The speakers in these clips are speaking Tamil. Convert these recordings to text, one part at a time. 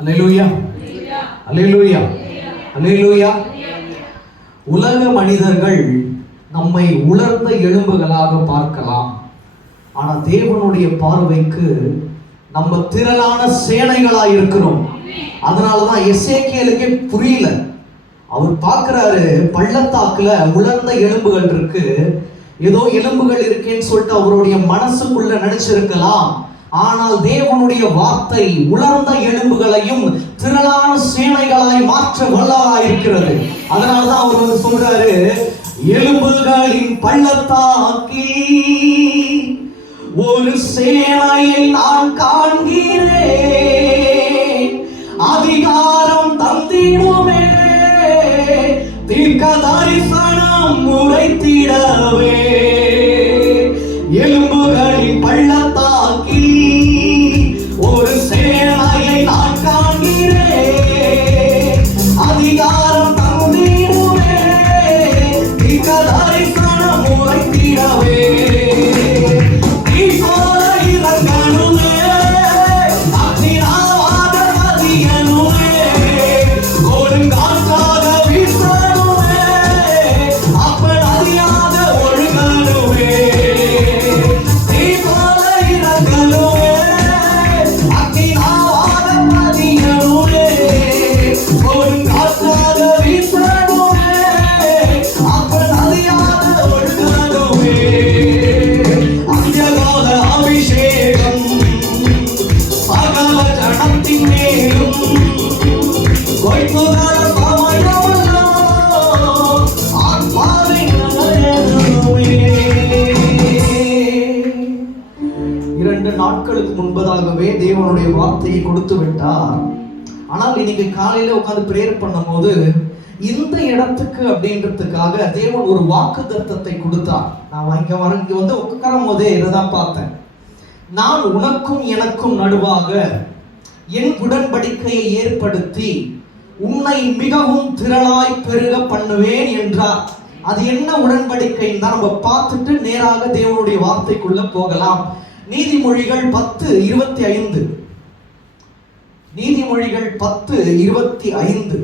அல்லேலூயா அல்லேலூயா அல்லேலூயா உலக மனிதர்கள் நம்மை உலர்ந்த எலும்புகளாக பார்க்கலாம். ஆனால் தேவனுடைய பார்வைக்கு நம்ம திரளான சேனைகளாக இருக்கிறோம். அதனாலதான் எஸ்ஏகேலுக்கே புரியல. அவர் பார்க்குறாரு பள்ளத்தாக்குல உலர்ந்த எலும்புகள் இருக்கு. ஏதோ எலும்புகள் இருக்கேன்னு சொல்லிட்டு அவருடைய மனசுக்குள்ள நினைச்சிருக்கலாம். ஆனால் தேவனுடைய வார்த்தை உலர்ந்த எலும்புகளையும் திரளான சேனைகளாய் மாற்ற வல்லவா இருக்கிறது. அதனாலதான் அவர் வந்து சொல்றாரு எலும்புகளின் பள்ளத்தாக்கில் ஒரு சேனையை நான் காண்கிறேன். அதிகாரம் தந்திடுமே தீர்க்க தரிசனம் உரைத்திடவே. நாட்களுக்கு முன்பதாகவே தேவனுடைய வார்த்தையை கொடுத்து விட்டார். ஆனால் இன்னைக்கு காலையில உட்காந்து பிரேயர் பண்ணும் போது இந்த இடத்துக்கு அப்படின்றதுக்காக தேவன் ஒரு வாக்கு தத்தத்தை கொடுத்தார். நான் இங்க வர இங்க வந்து உட்காரும் போதே இதைதான் பார்த்தேன். நான் உனக்கும் எனக்கும் நடுவாக என் உடன்படிக்கையை ஏற்படுத்தி உன்னை மிகவும் திரளாய் பெருக பண்ணுவேன் என்றார். அது என்ன உடன்படிக்கைன்னு தான் நம்ம பார்த்துட்டு நேராக தேவனுடைய வார்த்தைக்குள்ள போகலாம். நீதிமொழிகள் பத்து இருபத்தி ஐந்து. நீதிமொழிகள் பத்து இருபத்தி ஐந்து.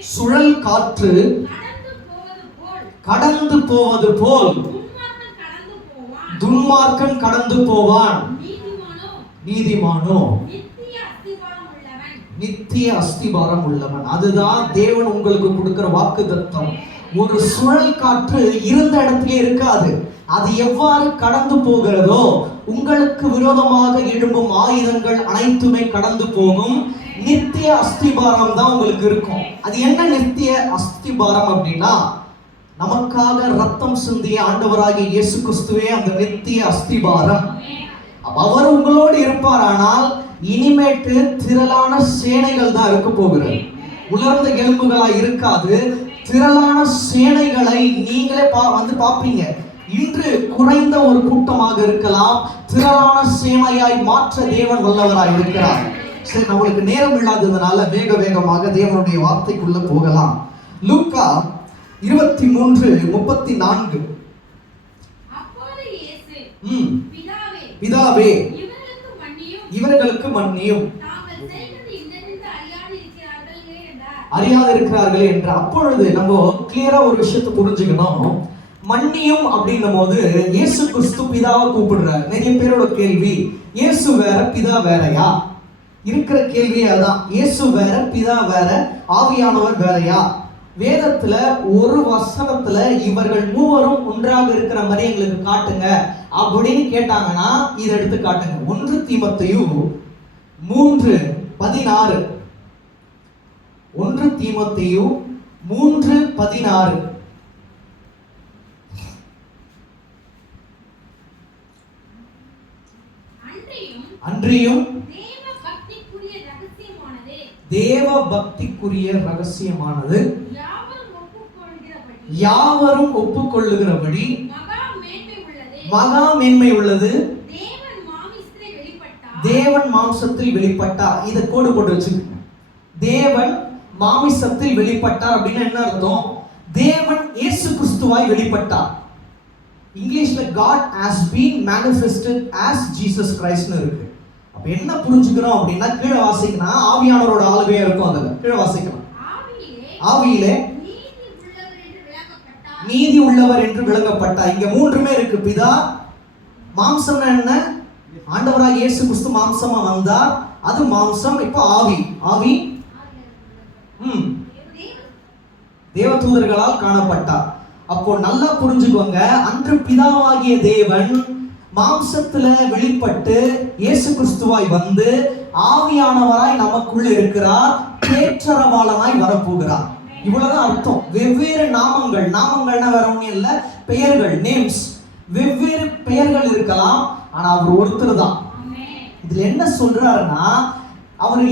சுழல் காற்று கடந்து போவது போல் துன்மார்க்கன் கடந்து போவான். நீதிமானோ? நித்திய அஸ்திவாரம் நித்திய அஸ்திபாரம் உள்ளவன். அதுதான் தேவன் உங்களுக்கு கொடுக்கிற வாக்கு தத்தம் ஒரு சுழல் காற்று இருந்த இடத்திலே இருக்காது. அது எவ்வாறு கடந்து போகிறதோ உங்களுக்கு விரோதமாக எழும்பும் ஆயுதங்கள் அனைத்துமே கடந்து போகும். நித்திய அஸ்திபாரம் தான் உங்களுக்கு இருக்கும். அது என்ன நித்திய அஸ்திபாரம் அப்படின்னா நமக்காக ரத்தம் சிந்திய ஆண்டவராகிய இயேசு கிறிஸ்துவே அந்த நித்திய அஸ்திபாரம். அவர் உங்களோடு இருப்பாரானால் இனிமேட்டு திரளான சேனைகள் தான் இருக்க போகிறது. உலர்ந்த எலும்புகளா இருக்காது திரளான சேனைகளை நீங்களே பா வந்து பார்ப்பீங்க. இன்று குறைந்த ஒரு கூட்டமாக இருக்கலாம். திரளான சேனையாய் மாற்ற தேவன் வல்லவராய் இருக்கிறார். சரி நம்மளுக்கு நேரம் இல்லாததுனால வேக வேகமாக தேவனுடைய வார்த்தைக்குள்ள போகலாம். லூக்கா இருபத்தி மூன்று முப்பத்தி நான்கு பிதாவே இவர்களுக்கு மன்னியும் இவர்களுக்கு மன்னியும் தாங்கள் செய்தது இன்னதென்று அறியாது இருக்கிறார்களே இருக்கிறார்கள் என்று அப்பொழுது நம்ம கிளியரா ஒரு விஷயத்தை புரிஞ்சுக்கணும். மன்னியும் அப்படின்னும் போது இயேசு கிறிஸ்து பிதாவை கூப்பிடுறாரு. நிறைய பேரோட கேள்வி இயேசு வேற பிதா வேறையா? இருக்கிற கேள்வி அதான். இயேசு வேற பிதா வேற ஆவியானவர் வேறையா? வேதத்துல ஒரு வசனத்துல இவர்கள் மூவரும் ஒன்றாக இருக்கிற மாதிரி எங்களுக்கு காட்டுங்க அப்படின்னு கேட்டாங்கன்னா இதை எடுத்து காட்டுங்க. ஒன்று தீமத்தையும் மூன்று பதினாறு. ஒன்று தீமோத்தேயு மூன்று பதினாறு. அன்றியும் தேவ பக்திக்குரிய ரகசியமானது. யாவரும் ஒப்புக்கொள்ளுகிறபடி மகா மேன்மை உள்ளது மகா மேன்மை உள்ளது தேவன் மாமிசத்திலே வெளிப்பட்டார் தேவன் மாம்சத்தில் வெளிப்பட்டார். இதை கோடு போட்டு வச்சுக்கோங்க தேவன் மாமிசத்தில் வெளிப்பட்டார் அப்படின்னு என்ன அர்த்தம்? தேவன் இயேசு கிறிஸ்துவாய் வெளிப்பட்டார். இங்கிலீஷ்ல God has been manifested as Jesus கிரைஸ்ட்னு இருக்கு. அப்ப என்ன புரிஞ்சுக்கிறோம் அப்படின்னா கீழே வாசிக்கணும். ஆவியானவரோட ஆளுகையா இருக்கும் அதுல. கீழே வாசிக்கலாம். ஆவியிலே நீதி உள்ளவர் என்று விளக்கப்பட்டார் நீதி உள்ளவர் என்று விளங்கப்பட்டா இங்க மூன்றுமே இருக்கு. பிதா மாம்சம்னா என்ன? ஆண்டவராக இயேசு கிறிஸ்து மாம்சமா வந்தார். அது மாம்சம். இப்போ ஆவி. ஆவி? ம். தேவதூதர்களால் காணப்பட்டார். அப்போ நல்லா புரிஞ்சுக்கோங்க. அன்று பிதாவாகிய தேவன் மாம்சத்துல வெளிப்பட்டு இயேசு கிறிஸ்துவாய் வந்து ஆவியானவராய் நமக்குள் இருக்கிறார். தேற்றரவாளனாய் வரப்போகிறார். இவ்வளவுதான் அர்த்தம். வெவ்வேறு நாமங்கள். நாமங்கள்னா வேற ஒண்ணும் இல்ல. பெயர்கள். நேம்ஸ் வெவ்வேறு பெயர்கள் இருக்கலாம். ஆனா அவர் ஒருத்தர் தான். இதுல என்ன சொல்றாருன்னா அவர்